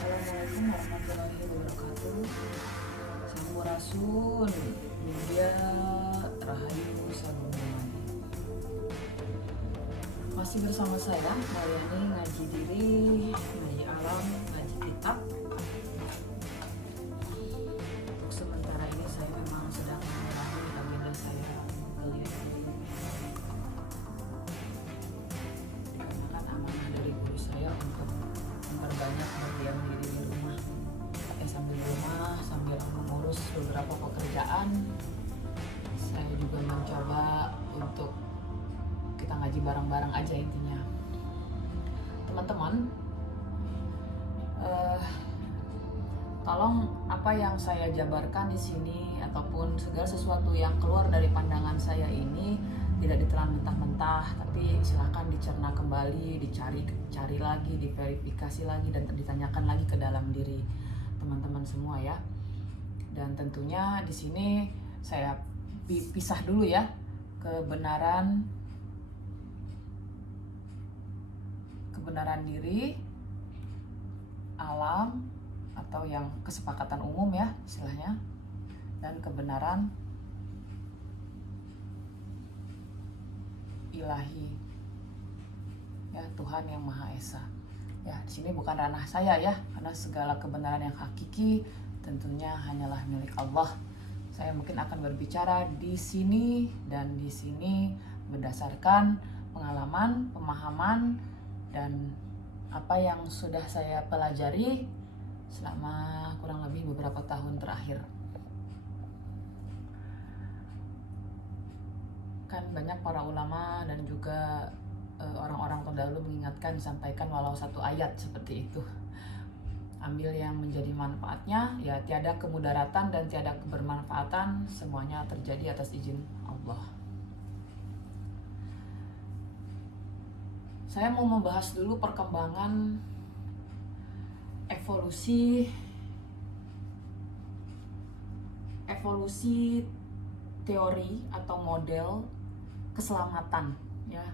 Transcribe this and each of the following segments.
Assalamualaikum warahmatullahi wabarakatuh. Sampurasun, Widya Rahayu Sagunan. Masih bersama saya, Mariani Ngaji Diri, Ngaji Alam, Ngaji Kitab. Untuk sementara ini saya memang sedang mengurangi agenda saya kuliah ini. Dikarenakan amanah dari guru saya untuk memperbanyak berdiam diri di rumah, sambil mengurus beberapa pekerjaan. Saya juga mencoba untuk kita ngaji bareng-bareng aja intinya. Teman-teman, tolong apa yang saya jabarkan di sini ataupun segala sesuatu yang keluar dari pandangan saya ini tidak ditelan mentah-mentah, tapi silakan dicerna kembali, dicari lagi, diverifikasi lagi, dan ditanyakan lagi ke dalam diri teman-teman semua ya. Dan tentunya di sini saya pisah dulu ya, kebenaran diri, alam atau yang kesepakatan umum ya istilahnya, dan kebenaran ilahi ya, Tuhan yang Maha Esa. Ya, di sini bukan ranah saya ya, karena segala kebenaran yang hakiki tentunya hanyalah milik Allah. Saya mungkin akan berbicara di sini dan di sini berdasarkan pengalaman, pemahaman, dan apa yang sudah saya pelajari selama kurang lebih beberapa tahun terakhir. Kan banyak para ulama dan juga orang-orang terdahulu mengingatkan, sampaikan walau satu ayat seperti itu. Ambil yang menjadi manfaatnya, ya tiada kemudaratan dan tiada kebermanfaatan, semuanya terjadi atas izin Allah. Saya mau membahas dulu perkembangan evolusi teori atau model keselamatan ya,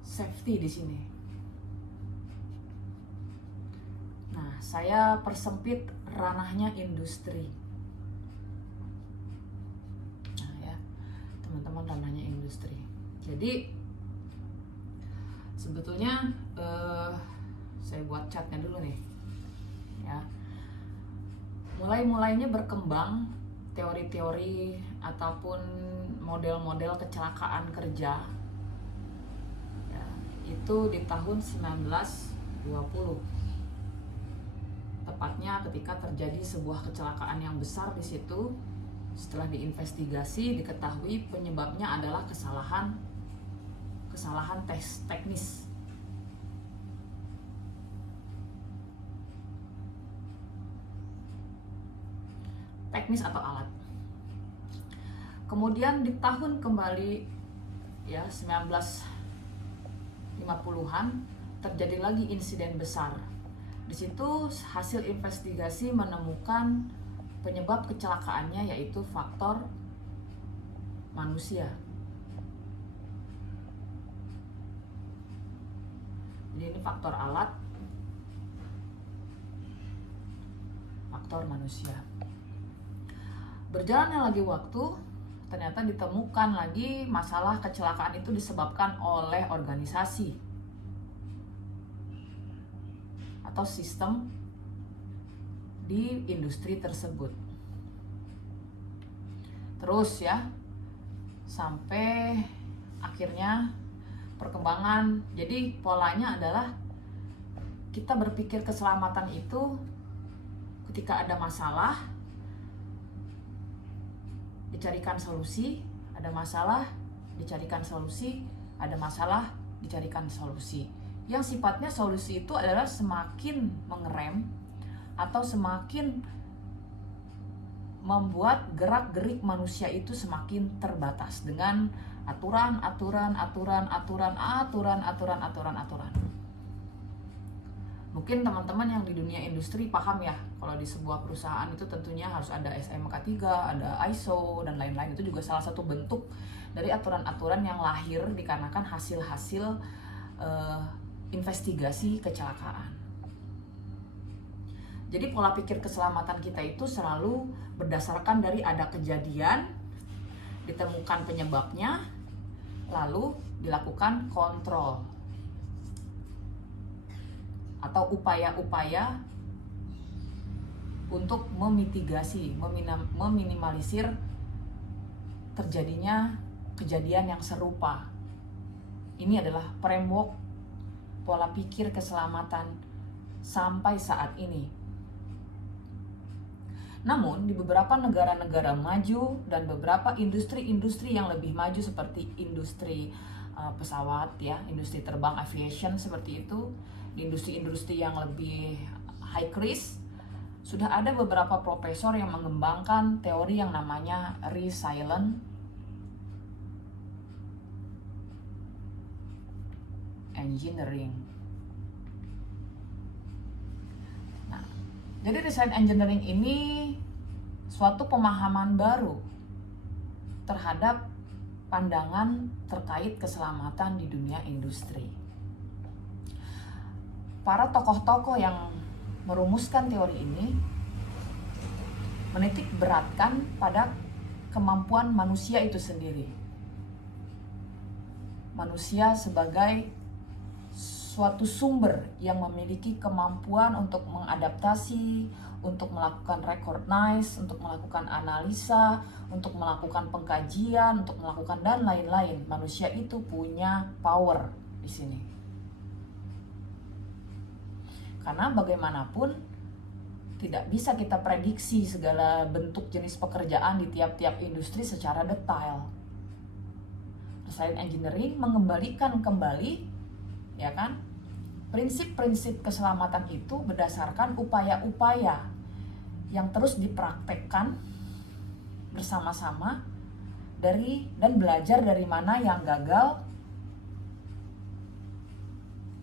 safety di sini. Nah, saya persempit ranahnya industri. Nah ya, teman-teman, ranahnya industri. Jadi sebetulnya saya buat chartnya dulu nih ya. Mulainya berkembang teori-teori ataupun model-model kecelakaan kerja ya, itu di tahun 1920, tepatnya ketika terjadi sebuah kecelakaan yang besar di situ. Setelah diinvestigasi diketahui penyebabnya adalah kesalahan teknis. Teknis atau alat. Kemudian di tahun kembali ya 1950-an terjadi lagi insiden besar. Di situ hasil investigasi menemukan penyebab kecelakaannya yaitu faktor manusia. Jadi ini faktor alat, faktor manusia. Berjalannya lagi waktu, ternyata ditemukan lagi masalah kecelakaan itu disebabkan oleh organisasi atau sistem di industri tersebut. Terus ya, sampai akhirnya perkembangan. Jadi polanya adalah kita berpikir keselamatan itu ketika ada masalah dicarikan solusi, Ada masalah, dicarikan solusi. Ada masalah, dicarikan solusi. Yang sifatnya solusi itu adalah semakin mengerem atau semakin membuat gerak-gerik manusia itu semakin terbatas dengan aturan. Mungkin teman-teman yang di dunia industri paham ya, kalau di sebuah perusahaan itu tentunya harus ada SMK 3, ada ISO dan lain-lain. Itu juga salah satu bentuk dari aturan-aturan yang lahir dikarenakan hasil-hasil investigasi kecelakaan. Jadi pola pikir keselamatan kita itu selalu berdasarkan dari ada kejadian, ditemukan penyebabnya, lalu dilakukan kontrol atau upaya-upaya untuk memitigasi, meminimalisir terjadinya kejadian yang serupa. Ini adalah framework pola pikir keselamatan sampai saat ini. Namun di beberapa negara-negara maju dan beberapa industri-industri yang lebih maju seperti industri pesawat ya, industri terbang aviation seperti itu, di industri-industri yang lebih high risk, sudah ada beberapa profesor yang mengembangkan teori yang namanya resilient engineering. Nah, jadi resilient engineering ini suatu pemahaman baru terhadap pandangan terkait keselamatan di dunia industri. Para tokoh-tokoh yang merumuskan teori ini menitik beratkan pada kemampuan manusia itu sendiri. Manusia sebagai suatu sumber yang memiliki kemampuan untuk mengadaptasi, untuk melakukan recognize, untuk melakukan analisa, untuk melakukan pengkajian, untuk melakukan dan lain-lain. Manusia itu punya power di sini. Karena bagaimanapun tidak bisa kita prediksi segala bentuk jenis pekerjaan di tiap-tiap industri secara detail. Resilient engineering mengembalikan kembali ya kan, prinsip-prinsip keselamatan itu berdasarkan upaya-upaya yang terus dipraktekkan bersama-sama dan belajar dari mana yang gagal,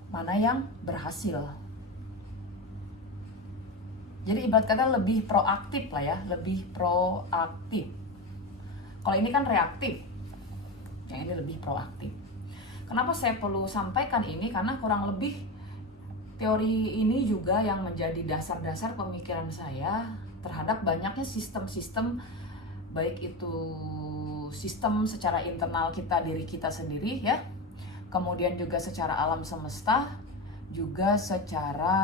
mana yang berhasil. Jadi ibarat kata lebih proaktif lah ya, lebih proaktif. Kalau ini kan reaktif, yang ini lebih proaktif. Kenapa saya perlu sampaikan ini? Karena kurang lebih teori ini juga yang menjadi dasar-dasar pemikiran saya terhadap banyaknya sistem-sistem, baik itu sistem secara internal kita, diri kita sendiri ya, kemudian juga secara alam semesta, juga secara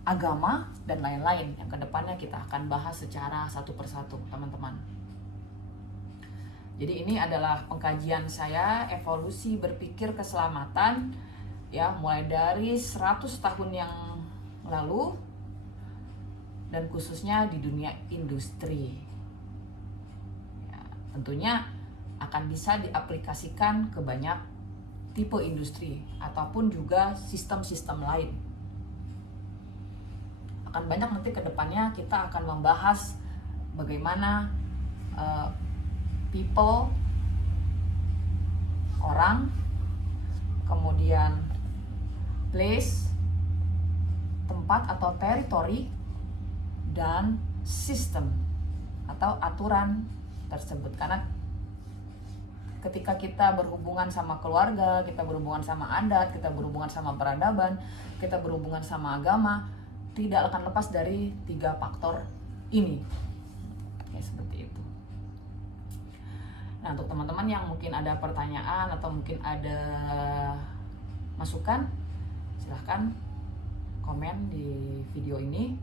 agama dan lain-lain yang kedepannya kita akan bahas secara satu persatu teman-teman. Jadi ini adalah pengkajian saya evolusi berpikir keselamatan ya, mulai dari 100 tahun yang lalu dan khususnya di dunia industri. Ya, tentunya akan bisa diaplikasikan ke banyak tipe industri ataupun juga sistem-sistem lain. Akan banyak nanti ke depannya kita akan membahas bagaimana people, orang, kemudian place, tempat atau teritori, dan sistem atau aturan tersebut. Karena ketika kita berhubungan sama keluarga, kita berhubungan sama adat, kita berhubungan sama peradaban, kita berhubungan sama agama, tidak akan lepas dari 3 faktor ini. Ya, seperti itu. Nah, untuk teman-teman yang mungkin ada pertanyaan atau mungkin ada masukan, silahkan komen di video ini.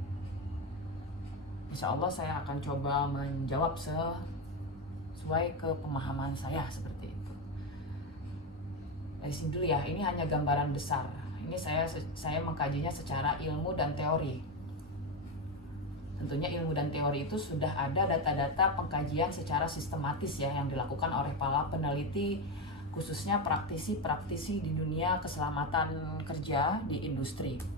Insya Allah saya akan coba menjawab sesuai ke pemahaman saya seperti itu. Dari sini dulu ya, ini hanya gambaran besar. Ini saya mengkajinya secara ilmu dan teori. Tentunya ilmu dan teori itu sudah ada data-data pengkajian secara sistematis ya yang dilakukan oleh para peneliti, khususnya praktisi-praktisi di dunia keselamatan kerja di industri.